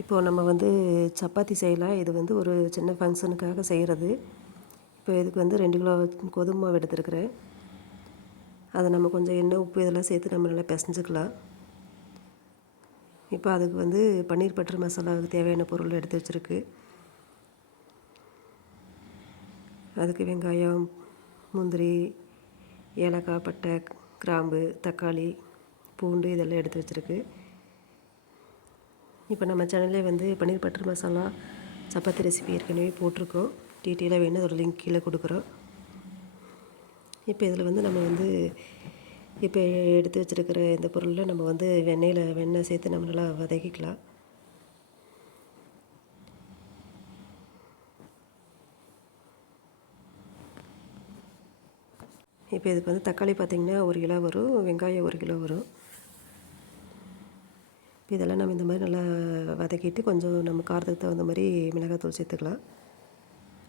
இப்போது நம்ம வந்து சப்பாத்தி செய்யலாம். இது வந்து ஒரு சின்ன ஃபங்க்ஷனுக்காக செய்கிறது இப்போ இதுக்கு வந்து ரெண்டு கிலோ கோதுமை மாவு எடுத்துருக்குறேன். அதை நம்ம கொஞ்சம் எண்ணெய் உப்பு இதெல்லாம் சேர்த்து நம்ம நல்லா பிசைஞ்சுக்கலாம். இப்போ அதுக்கு வந்து பன்னீர் பட்டர் மசாலாவுக்கு தேவையான பொருள் எடுத்து வச்சுருக்கு. அதுக்கு வெங்காயம் முந்திரி ஏலக்காய் பட்டை கிராம்பு தக்காளி பூண்டு இதெல்லாம் எடுத்து வச்சுருக்கு. இப்போ நம்ம சேனல்லே வந்து பன்னீர் பட்டர் மசாலா சப்பாத்தி ரெசிபி ஏற்கனவே போட்டிருக்கோம். டீட்டெயிலாக வேணும் அதோட லிங்க் கீழே கொடுக்குறோம். இப்போ இதில் வந்து நம்ம வந்து இப்போ எடுத்து வச்சுருக்கிற இந்த பொருளில் நம்ம வந்து வெண்ணெயில் வெண்ணெய் சேர்த்து நம்ம நல்லா வதக்கிக்கலாம். இப்போ இதுக்கு வந்து தக்காளி பார்த்திங்கன்னா ஒரு கிலோ வரும் வெங்காயம் ஒரு கிலோ வரும். இப்போ இதெல்லாம் நம்ம இந்த மாதிரி நல்லா வதக்கிட்டு கொஞ்சம் நம்ம காரத்துக்கு தகுந்த மாதிரி மிளகாத்தூள் சேர்த்துக்கலாம்.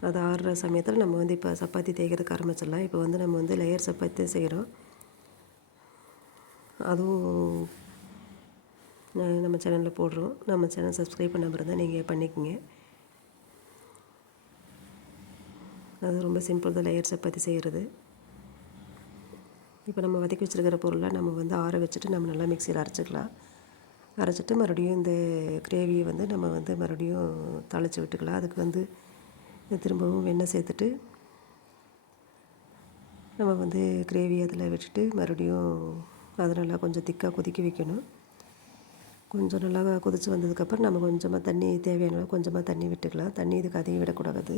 அது ஆறுற சமயத்தில் நம்ம வந்து இப்போ சப்பாத்தி தேய்க்கிறதுக்கு ஆரம்பிச்சிடலாம். இப்போ வந்து நம்ம வந்து லேயர் சப்பாத்தி செய்கிறோம் அதுவும் நம்ம சேனலில் போடுறோம். நம்ம சேனல் சப்ஸ்கிரைப் பண்ண இருந்தால் நீங்கள் பண்ணிக்கோங்க. அது ரொம்ப சிம்பிள் தான் லேயர் சப்பாத்தி செய்கிறது இப்போ நம்ம வதக்கி வச்சுருக்கிற பொருளை நம்ம வந்து ஆற வச்சுட்டு நம்ம நல்லா மிக்சியில் அரைச்சிக்கலாம். அரைச்சிட்டு மறுபடியும் இந்த கிரேவியை வந்து நம்ம வந்து மறுபடியும் தாளித்து விட்டுக்கலாம். அதுக்கு வந்து திரும்பவும் வெண்ணெய் சேர்த்துட்டு நம்ம வந்து கிரேவி அதில் விட்டுட்டு மறுபடியும் அதை நல்லா கொஞ்சம் திக்காக கொதிக்க வைக்கணும். கொஞ்சம் நல்லா கொதித்து வந்ததுக்கப்புறம் நம்ம கொஞ்சமாக தண்ணி தேவையான கொஞ்சமாக தண்ணி விட்டுக்கலாம். தண்ணி இதுக்கு அதிகம் விடக்கூடாது.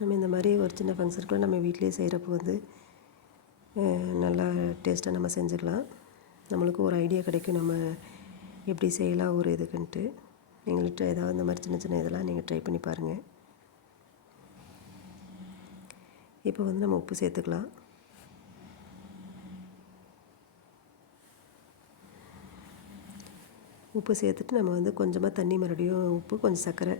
நம்ம இந்த மாதிரி ஒரு சின்ன ஃபங்க்ஷனுக்குலாம் நம்ம வீட்டிலே செய்கிறப்போ வந்து நல்லா டேஸ்ட்டாக நம்ம செஞ்சுக்கலாம். நம்மளுக்கு ஒரு ஐடியா கிடைக்கும். நம்ம எப்படி செய்யலாம் ஒரு இதுக்குன்ட்டு. நீங்கள்கிட்ட ஏதாவது இந்த மாதிரி சின்ன சின்ன இதெல்லாம் நீங்கள் ட்ரை பண்ணி பாருங்கள் இப்போ வந்து நம்ம உப்பு சேர்த்துக்கலாம். உப்பு சேர்த்துட்டு நம்ம வந்து கொஞ்சமாக தண்ணி மறுபடியும் உப்பு கொஞ்சம் சர்க்கரை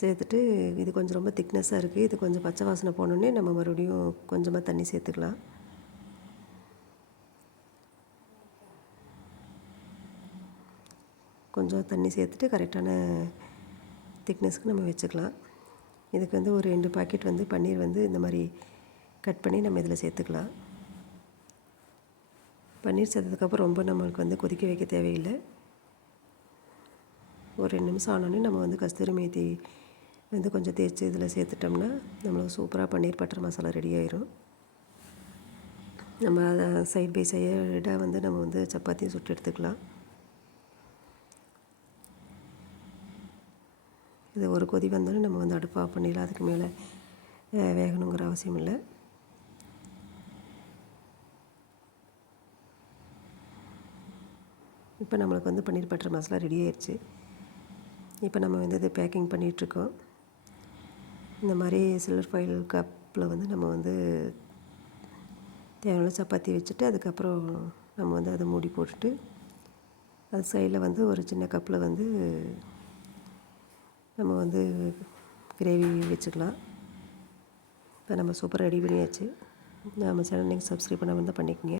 சேர்த்துட்டு இது கொஞ்சம் ரொம்ப திக்னஸாக இருக்குது இது கொஞ்சம் பச்சை வாசனை போனோடனே நம்ம மறுபடியும் கொஞ்சமாக தண்ணி சேர்த்துக்கலாம். கொஞ்சம் தண்ணி சேர்த்துட்டு கரெக்டான திக்னஸ்க்கு நம்ம வச்சுக்கலாம். இதுக்கு வந்து ஒரு ரெண்டு பாக்கெட் வந்து பன்னீர் வந்து இந்த மாதிரி கட் பண்ணி நம்ம இதில் சேர்த்துக்கலாம். பன்னீர் சேர்த்ததுக்கப்புறம் ரொம்ப நம்மளுக்கு வந்து கொதிக்க வைக்க தேவையில்லை. ஒரு ரெண்டு நிமிஷம் ஆனோடனே நம்ம வந்து கஸ்தூரி மேத்தி வந்து கொஞ்சம் தேய்ச்சி இதில் சேர்த்துட்டோம்னா நம்மளுக்கு சூப்பராக பன்னீர் பட்டர் மசாலா ரெடி ஆயிரும். நம்ம அதை சைட் பை சைடாக வந்து நம்ம வந்து சப்பாத்தியும் சுட்டு எடுத்துக்கலாம். இது ஒரு கொதி வந்தோடனே நம்ம வந்து அடுப்பு ஆஃப் பண்ணிடலாம். அதுக்கு மேலே வேகணுங்கிற அவசியம் இல்லை. இப்போ நம்மளுக்கு வந்து பன்னீர் பட்டர் மசாலா ரெடி ஆயிடுச்சு இப்போ நம்ம வந்து இதை பேக்கிங் பண்ணிகிட்ருக்கோம். இந்த மாதிரி சில்வர் ஃபைல் கப்பில் வந்து நம்ம வந்து தேவையான சப்பாத்தி வச்சுட்டு அதுக்கப்புறம் நம்ம வந்து அதை மூடி போட்டுட்டு அது சைடில் வந்து ஒரு சின்ன கப்பில் வந்து நம்ம வந்து கிரேவி வச்சுக்கலாம். இப்போ நம்ம சூப்பராக ரெடி பண்ணியாச்சு. நம்ம சேனல் நீங்கள் சப்ஸ்கிரைப் பண்ணாமல் இருந்தால் பண்ணிக்கோங்க.